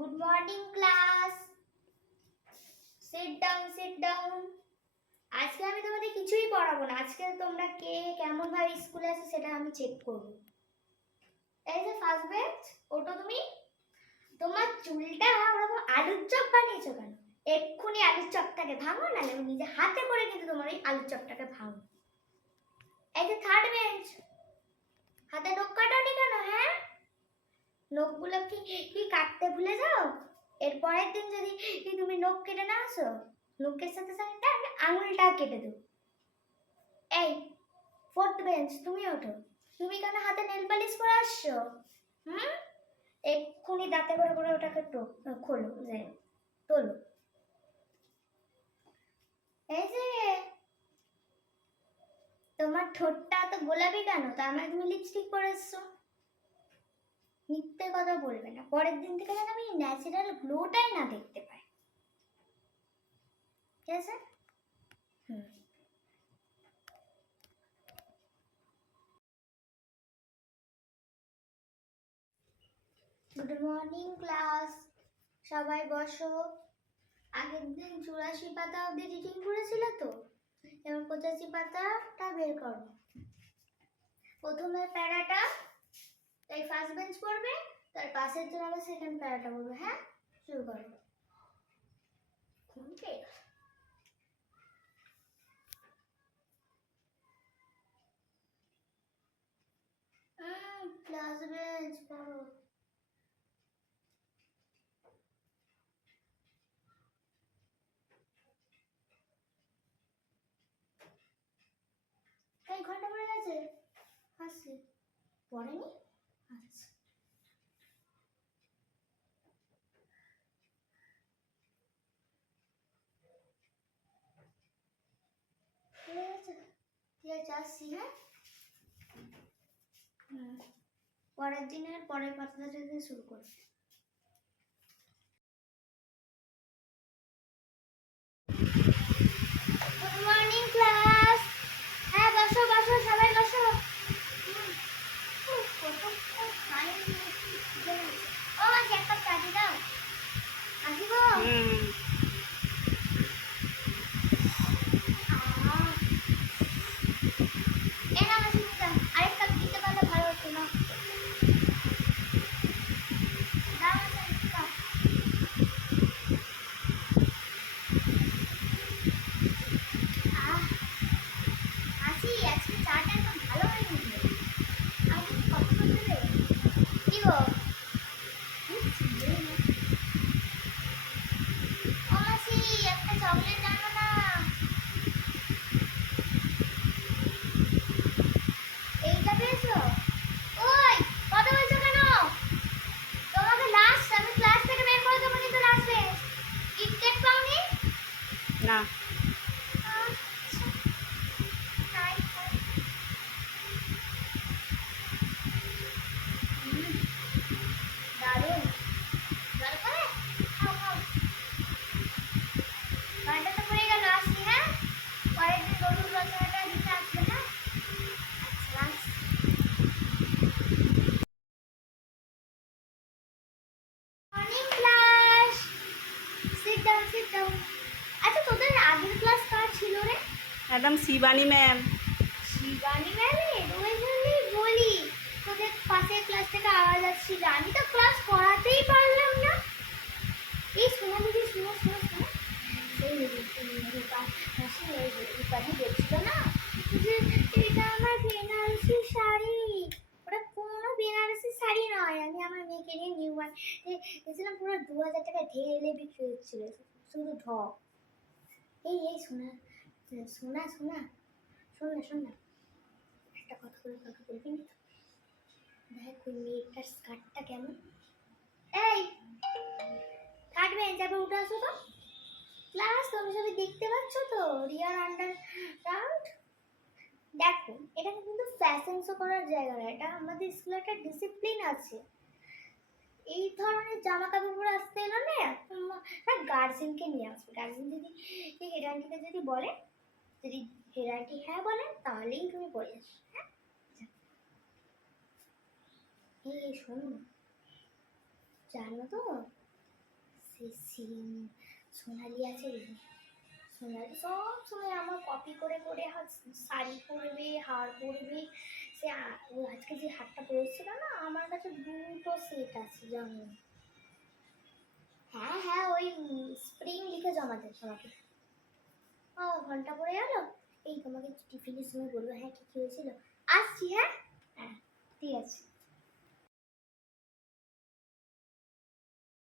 Good morning class. Sit down, sit down. আজকে আমি তোমাদের কিছুই পড়াবো না। আজকে তোমরা কে কেমন ভাবে স্কুলে আসো সেটা আমি চেক করব। এই যে ফার্স্ট বেঞ্চ, ওটা তুমি তোমার চুলটা ওরকম আলুর চপ বানিয়েছো কেন? এক্ষুনি আলুর চপটাকে ভাঙো, নাহলে আমি নিজে হাতে করে কিন্তু তোমার ওই আলুর চপটাকে ভাঙো। এই যে থার্ড বেঞ্চ, হাতে নখ কাটানি কেন? হ্যাঁ, নখগুলো কি কাটতে ভুলে যাও? এর পরের দিন যদি তুমি নখ কেটে না আসো, নখের সাথে সাথে আঙুলটাও কেটে দেবো। এই ফোর্থ বেঞ্চ, তুমি ওঠো। তুমি কেন হাতে নেল পালিশ করে আসছো? এক্ষুনি দাঁতে করে করে ওটাকে খোলো, তোলো। এই যে তোমার ঠোঁটটা তো গোলাপি কেন? তার মানে তুমি লিপস্টিক পরে এসছো। মিথ্যে কথা বলবে না, পরের দিন থেকে যেন আমি ন্যাচারাল গ্লোটাই না দেখতে পাই। ঠিক আছে? গুড মর্নিং ক্লাস, সবাই বসো। আগের দিন 84 পাতা অবধি রিডিং করেছিল তো, এবার 85 পাতাটা বের করো। প্রথমের প্যারাটা তাই ফার্স্ট বেঞ্চ পড়বে, তার পাশের জন্য আবার সেকেন্ড প্যারাটা পড়বে। হ্যাঁ, শুরু করো। ঘুমতে ক্লাস বেঞ্চ পড়ো। এই ঘন্টা পড়ে গেছে? আসছে পড়েনি? আচ্ছা, ঠিক আছে, আসছি। হ্যাঁ, পরের দিনের পরের পাতাটা থেকে শুরু করবে। Good morning class. হ্যাঁ, বসো বসো, সবাই বসো। ও মাঝে একটা কাটি দাও, আসিব। আরেকটা দিতে পারলে ভালো হতো না? আসি, আজকে চাটা একদম ভালো হয়নি। আমি কত দেবে কি গো? ও মাসি, একটা চকলেট আনো না। এইটা পেয়েছো? ওই কথা বলছো কেন? তোমাকে লাস্ট আমি ক্লাস থেকে বের করে দেবো, কিন্তু লাস্ট বেঞ্চ। কিটক্যাট পাওনি? না। আচ্ছা, তাই তাই। দারুণ, ভালো করে খাও খাও। ঘন্টা তো পড়ে গেল, আসি। হ্যাঁ, পরের দিন গরুর রচনাটা দিতে আসবে। হ্যাঁ, আচ্ছা, আসি। Morning class, sit down, sit down. আচ্ছা, তোদের আগের ক্লাস কার ছিল রে? Madam Shivani ma'am. শিবানী ম্যামের? ওই জন্যই বলি তোদের পাশের ক্লাস থেকে আওয়াজ আসছিল, আমি তো ক্লাস করাতেই পারলাম না। এই শোনা দিদি, শোনো শোনো শোনো, সেই রূপা মাসি ওই রূপাদি বলছিল না যে এটা আমার বেনারসি শাড়ি। ওটা কোনো বেনারসি শাড়ি নয়, আমি আমার মেয়েকে নিয়ে নিউ মার্কেটে গেছিলাম, পুরো 2000 টাকা ঢেলে বিক্রি হচ্ছিল, শুধু ঢপ। এই শোনা শোনা শোনা, শোন না শোন না, একটা কথা বলে কাউকে বলবি না? দেখ ওই মেয়েটার স্কার্টটা কেমন। এই কাটবে, যাবে উঠে আসো তো। ক্লাস তুমি সবাই দেখতে পাচ্ছ তো, রিয়ার আন্ডার গ্রাউন্ড। দেখো, এটা কিন্তু ফ্যাশন শো করার জায়গা না, এটা আমাদের স্কুলে একটা ডিসিপ্লিন আছে। এই ধরনের জামা কাপড় পরে আসতে এলো না, গার্জেনকে নিয়ে আসবে। গার্জেন যদি হেড আন্টিকে যদি বলে, যদি হেড আন্টি হ্যাঁ বলে, তাহলেই তুমি পরে আসবে। হ্যাঁ, এই শোনো, জানো তো সেই সোনালি আছে দেখি, সোনালি সব সময় আমার কপি করে করে শাড়ি পরবে, হার পরবে। ও আজকে যে হারটা পরেছিল না, আমার কাছে দুটো সেট আছে জানো। হ্যাঁ হ্যাঁ, ওই স্প্রিং লিখে জমা দেয় তোমাকে। ঘন্টা পড়ে গেল, এই তোমাকে টিফিনের সময় বলবো হ্যাঁ কি কি হয়েছিল। আসছি, হ্যাঁ হ্যাঁ ঠিক আছে।